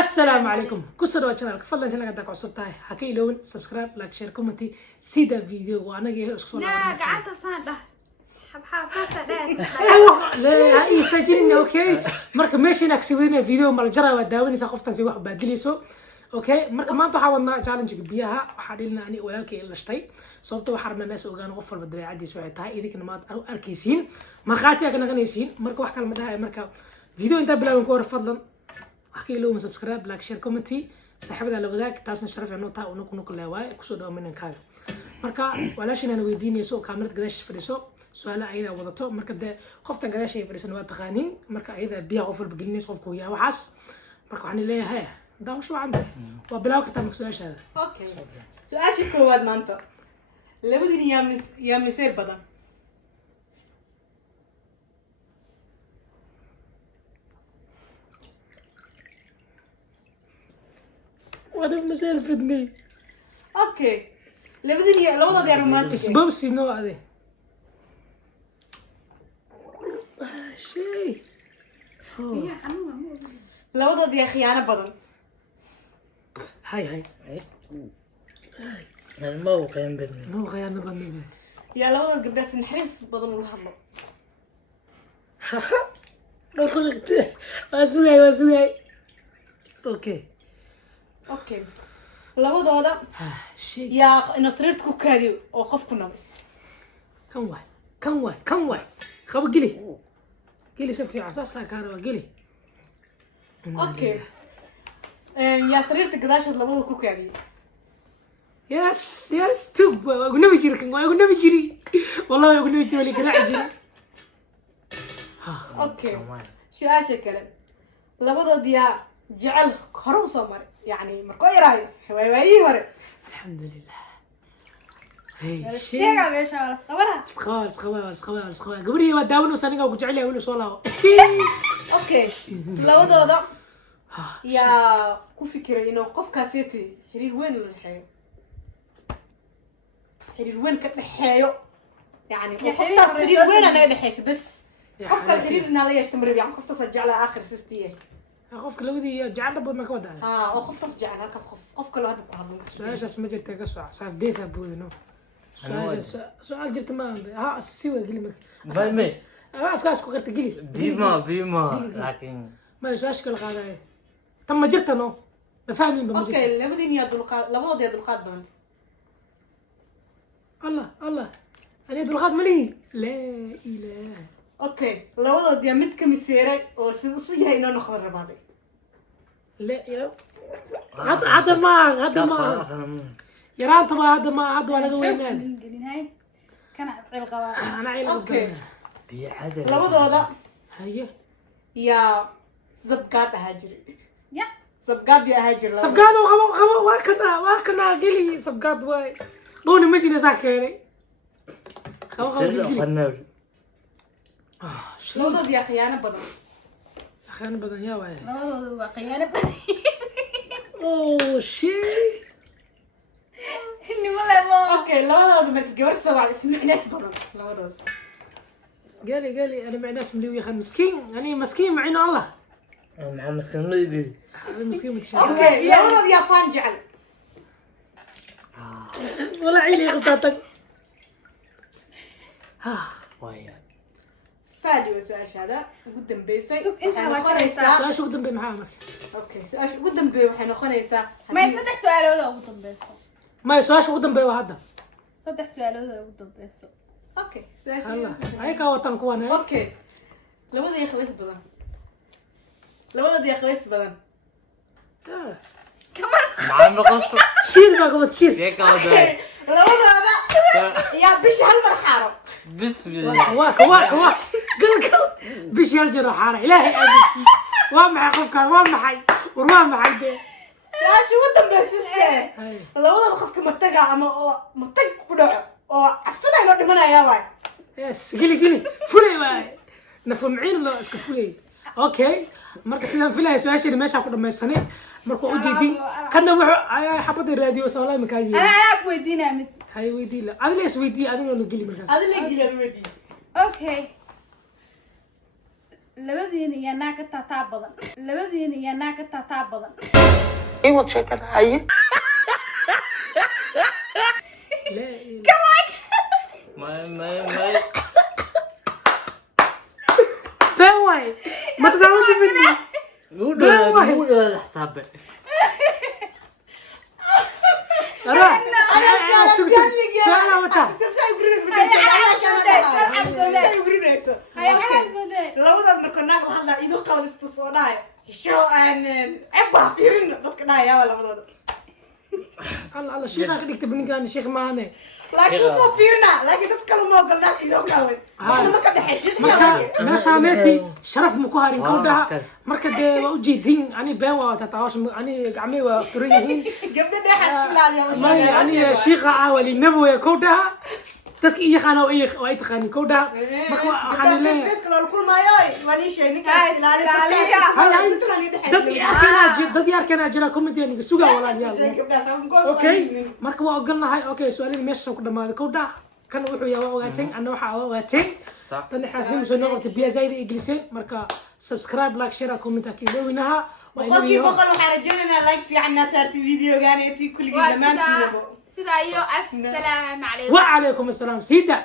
السلام عليكم كسر وجهنا فضلا جنا قدك عصبتاي حكي لون سبسكرايب لايك شير كومنتي سيدا فيديو وانا جاي اسكو لا قعدت صاده حبحا صاده لا هاي استجيني اوكي marka meeshina aksiyada video mal jara waa daawanaysa qoftan si wax baadiliso okay marka maanta waxa wadnaa challenge biyaha waxa dhilna ani walaalkay la shtay sababtoo waxa rabnaa naas ogaan qof walba dabeecadiisa waxay tahay idinka maad arkaysiin marqaatiga kana qanaysiin marka wax kale ma dhahay marka video inta bilaaban ku hor fadlan حكي لهم سبسكرايب لايك شير كومنتي صاحبنا على وداك تاسن شرف انو تا ونكون كل واي كسو دو منن كاga marka walaashina aan weydiinayso kaamirad gadaashiisa fadhiso su'aalo ayada wadato marka de qofta gadaashiisa fadhisan waa taqaaniin marka ayada biya qof walba gelinayso qofku yaa waxaas marka waxaan leeyahay daawasho candey waa bilaaw ka tamay su'aashaada okay su'aashi koowaad maanta labadii yaa misay badan وانا مسال فدني اوكي لبدا ديار رومانتيك اسبوسي نو هذه شيء يا عمو لبدا ديار خيانه بدن هاي ما هو خيان بدني مو خيانه بدني يا لبدا قبل نحرس بدن ولا هضلو دخل اسوي اوكي اوكي labadooda yaa nasriirta ku kaadiyo oo qof ku nabay kan waay qaba geli si fiican saasa kaara geli okay yaa sariirta gadaashood labadooda ku kaadiyo yes tub waa gnabi jiri kan waa gnabi jiri wallahi waa gnabi jiri kana jiri okay su'aasha kale labadooda yaa jecel hore u soo maray يعني مركو يراي هواي هوري الحمد لله شيغا ميشا ولا سخوا قبري waa daawano saniga ku jecel yahay soo laawo okay labadooda yaa ku fikiray inuu qofkaas yeeti xiriir weyn la dhaxeeyo xiriir weyn ka dhaxeeyo yani qofkaas xiriir weyn ana dhaxeysay bas qofka xiriir inaa la yeesho marbi yani qoftaas jecel aakhir sistiye qofka labadii jacayl badan ka wadaa oo qoftaas jecel halkaas qof kale hadda ku hadlo su'aashaas ma jirta ka soo saaf deefa boodino su'aal jirta ma ha si waa geli باي مي afkaas ku qarta geli بيما لكن ما su'aash kala qaaday tama jirta no ma fahmin ba okay labadii yaa dulqaad labadooda yaa dulqaad badan الله أنا دلقات ملي لا إله اوكي labadooda yaa mid ka miseeray oo si yahay inoo noqdo rabaaday لا يا هذا ما يران طبعا هذا ولا قوينان هاي كان عيل قوا أنا عيل اوكي بيعدل labadooda هيا yaa zabgaad ahaa jiray يا zabgaad yaa ahaa jiray سبقاد واكنا قلي سبقاد واي لوني مجني ساكيني خبو labadooda yaa khiyaano badan أخيانا بدن يا واي labadooda waa khiyaano أوه شي إني ما اوكي labadooda marka gabar soo wacday ismicnaas badan labadooda قالي أنا مع ناس مليوي خان مسكين أنا مسكين معنا الله مع مسكين ما يدري هذا مسكين متشابه اوكي labadooda yaa faan jecel ولا عيلي غلطاتك ها وايد faadi waa su'aashaada ugu dambeysay inta waa jiraysaa سؤال شو قدام بمحامك okay su'aasha ugu dambeeyay waxay noqonaysaa ما يصدق سؤالوده ugu dambeeso ما سؤال شو قدام بهذا صدق سؤالوده ugu dambeeso okay su'aasha الله هيك وطن كوانا okay labadooda yaa khaways badan labadooda yaa khaways badan مع القصة شيل ما قبل شيل هيك هذا labadooda yaa bish hal mar xaaro بسم الله واك قل بيش يرجع حارة إلهي أبكي وامحي قفك وامحي وروامحي ده su'aasha ugu dambeysay labadooda qofka mataga ama oo matag ku dhaco oo cabsanayo loo dhimanayaa waay يس قلي فلي واي نفهمين ولا اسك فلي اوكي marka sidaan filay su'aashii meesha ku dhameysanayn marka u jeedin kana wuxuu xabada raadiyo sawlay ma kaayay أنا أقول مid hay weydii la adile is weydii adina la geli markaas adile gilad weydii okay labadiina iyo naa ka taataa badan labadiina iyo naa ka taataa badan ايوه شكلها هاي ما بواي ما تدعوش مني مو حتى راح انا وتا هيا حمزة labada marka naag la hadlaa idoo qawlisto soo dhaay sho aan abba fiirin dadka dhaaya labadooda الله الله شيخ اخي يكتب لي كان شيخ معنا laakiin soo fiirina laakiin dad kale ma ogolna idoo qawlin waxna ma ka dhaxay marka meesha meeti sharaf ma ku harin kowdaha marka dee waa u jeedin ani been waa tataawash ani gacmay waa asturan yihiin gabdha dhaxas ilaaliya ما ani sheekha awali nabo ya kowdaha dadka iyo khana waa taqaani kowdaha marka waxaan leeyahay Facebook loo kulmaayo wani shay ninkaas ilaaliya dad yar kana jira comment yani suga walaalayaal okay marka waa ogolnahay okay su'aalaha meesha ku dhamaaday kowdaha kan wuxuu yahay ogaateen anna waxa ogaateen tan xasim soo noqotay biya zayd ingiliisi marka subscribe like share comment akidowinaha boqolkiiba boqol waxaan rajaynaynaa like fiican nasaarti videogaan ee tii kulligii dhamaantiinaba sidaa iyo assalaamu calaykum وعليكم السلام سيدا